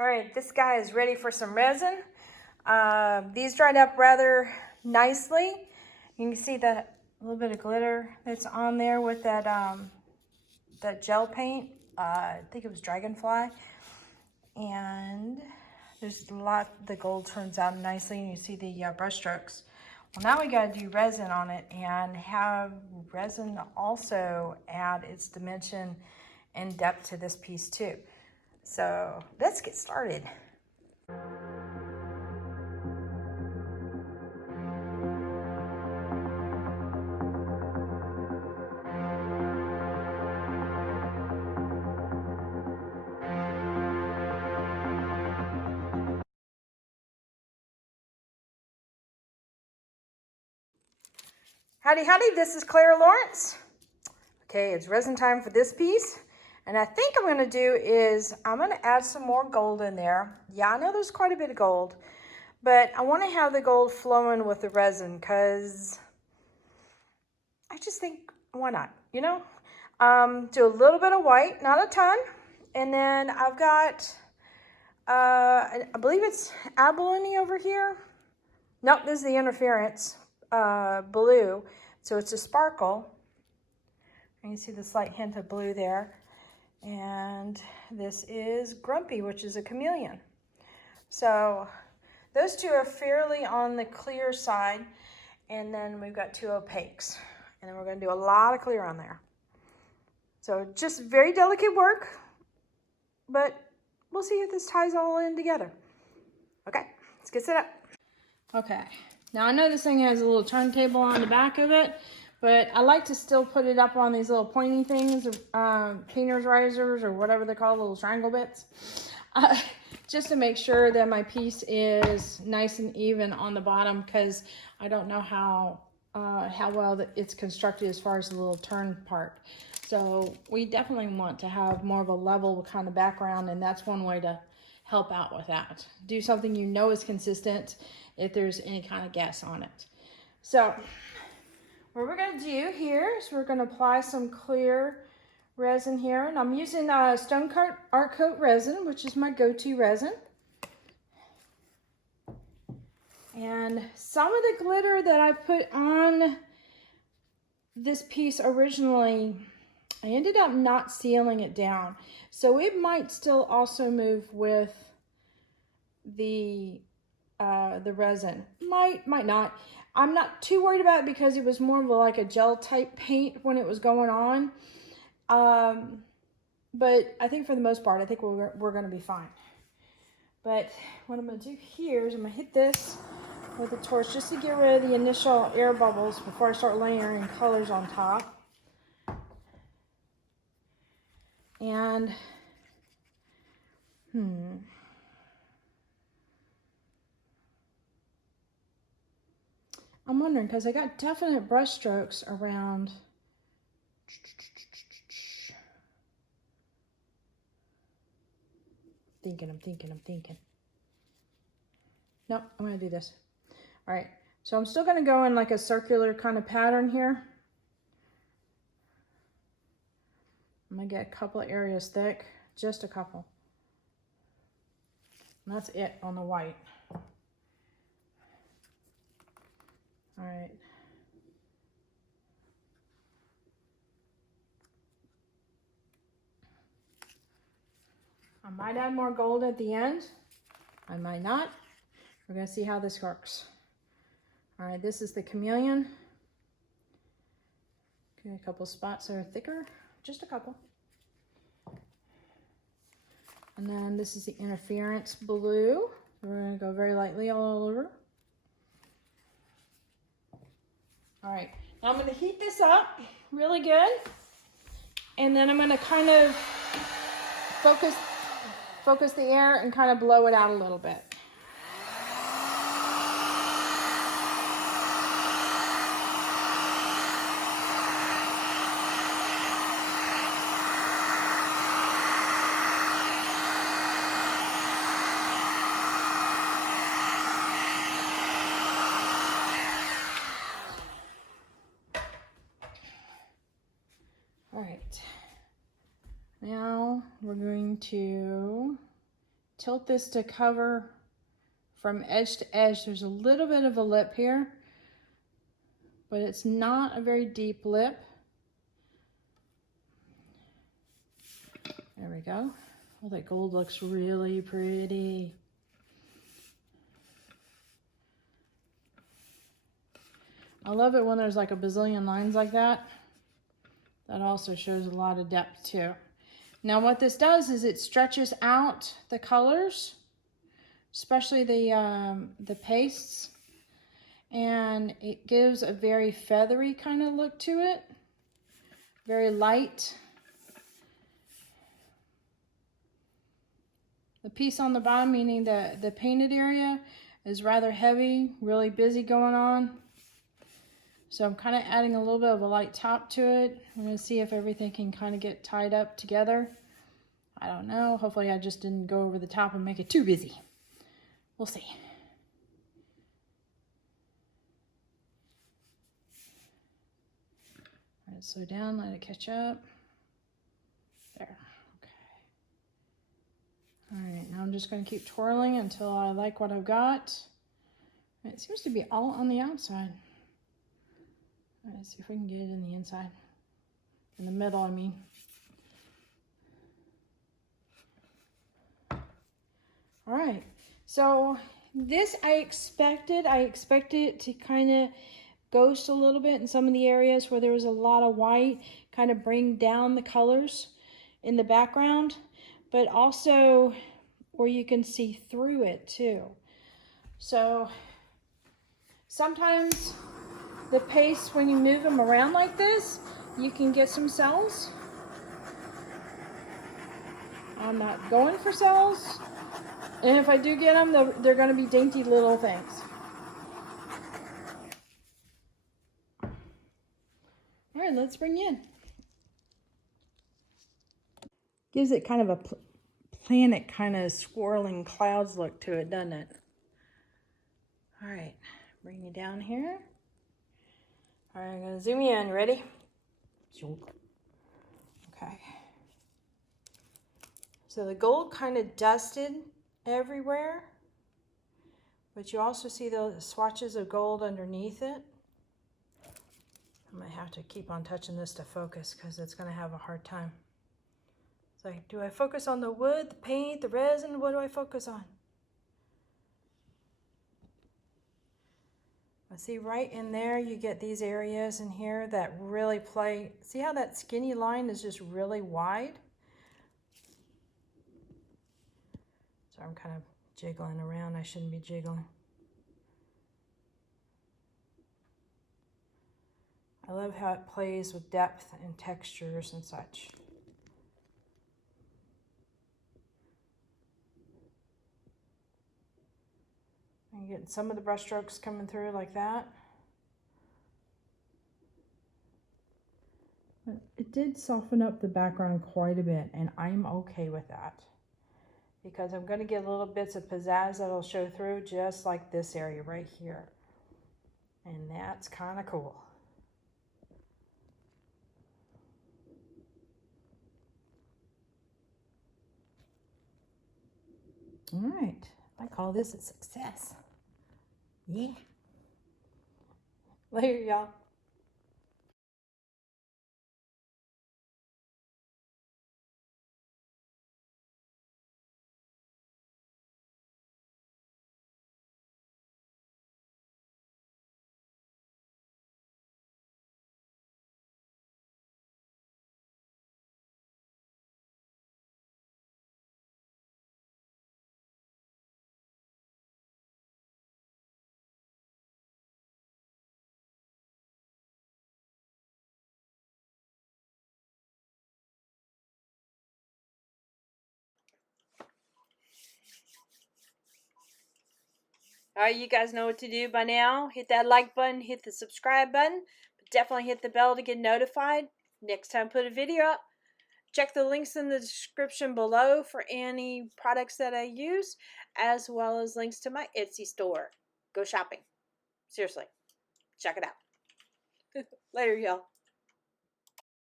All right, this guy is ready for some resin. These dried up rather nicely. You can see that little bit of glitter that's on there with that that gel paint. I think it was Dragonfly. And there's a lot, the gold turns out nicely, and you see the brush strokes. Well, now we got to do resin on it and have resin also add its dimension and depth to this piece too. So let's get started. Howdy, howdy, this is Clara Lawrence. Okay, it's resin time for this piece. And I think I'm gonna do is, I'm gonna add some more gold in there. Yeah, I know there's quite a bit of gold, but I wanna have the gold flowing with the resin because I just think, why not, you know? Do a little bit of white, not a ton. And then I've got, I believe it's abalone over here. Nope, this is the interference. Blue, so it's a sparkle, and you see the slight hint of blue there. And this is Grumpy, which is a chameleon. So those two are fairly on the clear side, and then we've got two opaques, and then we're going to do a lot of clear on there. So just very delicate work, but we'll see if this ties all in together. Okay, let's get set up. Okay. Now I know this thing has a little turntable on the back of it, but I like to still put it up on these little pointy things, cleaner's risers or whatever they call little triangle bits, just to make sure that my piece is nice and even on the bottom, because I don't know how well it's constructed as far as the little turn part. So we definitely want to have more of a level kind of background, and that's one way to help out with that. Do something you know is consistent if there's any kind of gas on it. So what we're going to do here is we're going to apply some clear resin here, and I'm using Stone Art Coat resin, which is my go-to resin. And some of the glitter that I put on this piece originally, I ended up not sealing it down, so it might still also move with the resin. Might not. I'm not too worried about it because it was more of like a gel type paint when it was going on. But I think for the most part, I think we're going to be fine. But what I'm going to do here is I'm going to hit this with a torch just to get rid of the initial air bubbles before I start layering colors on top. And I'm wondering, because I got definite brush strokes around. I'm thinking. Nope, I'm going to do this. All right, so I'm still going to go in like a circular kind of pattern here. I'm going to get a couple of areas thick, just a couple. And that's it on the white. All right. I might add more gold at the end. I might not. We're going to see how this works. All right, this is the chameleon. Okay, a couple spots that are thicker, just a couple. And then this is the interference blue. We're going to go very lightly all over. All right, now I'm going to heat this up really good, and then I'm going to kind of focus the air and kind of blow it out a little bit. All right, now we're going to tilt this to cover from edge to edge. There's a little bit of a lip here, but it's not a very deep lip. There we go. Oh, that gold looks really pretty. I love it when there's like a bazillion lines like that. That also shows a lot of depth too. Now what this does is it stretches out the colors, especially the pastes, and it gives a very feathery kind of look to it, very light. The piece on the bottom, meaning the painted area, is rather heavy, really busy going on. So I'm kind of adding a little bit of a light top to it. I'm going to see if everything can kind of get tied up together. I don't know. Hopefully I just didn't go over the top and make it too busy. We'll see. All right, slow down, let it catch up. There. Okay. All right, now I'm just going to keep twirling until I like what I've got. It seems to be all on the outside. Let's see if we can get it in the inside. In the middle, I mean. All right, so this I expected it to kind of ghost a little bit in some of the areas where there was a lot of white, kind of bring down the colors in the background, but also where you can see through it too. So sometimes the paste, when you move them around like this, you can get some cells. I'm not going for cells. And if I do get them, they're going to be dainty little things. All right, let's bring you in. Gives it kind of a planet kind of swirling clouds look to it, doesn't it? All right, bring you down here. All right, I'm going to zoom you in. Ready? Okay. So the gold kind of dusted everywhere, but you also see the swatches of gold underneath it. I might have to keep on touching this to focus because it's going to have a hard time. It's like, do I focus on the wood, the paint, the resin? What do I focus on? I see right in there you get these areas in here that really play. See how that skinny line is just really wide? So I'm kind of jiggling around. I shouldn't be jiggling. I love how it plays with depth and textures and such. And getting some of the brush strokes coming through like that. But it did soften up the background quite a bit, and I'm okay with that. Because I'm going to get little bits of pizzazz that'll show through, just like this area right here. And that's kind of cool. All right, I call this a success. Yeah. Later, y'all. All right, you guys know what to do by now. Hit that like button, hit the subscribe button, but definitely hit the bell to get notified next time I put a video up. Check the links in the description below for any products that I use, as well as links to my Etsy store. Go shopping. Seriously, check it out. Later, y'all.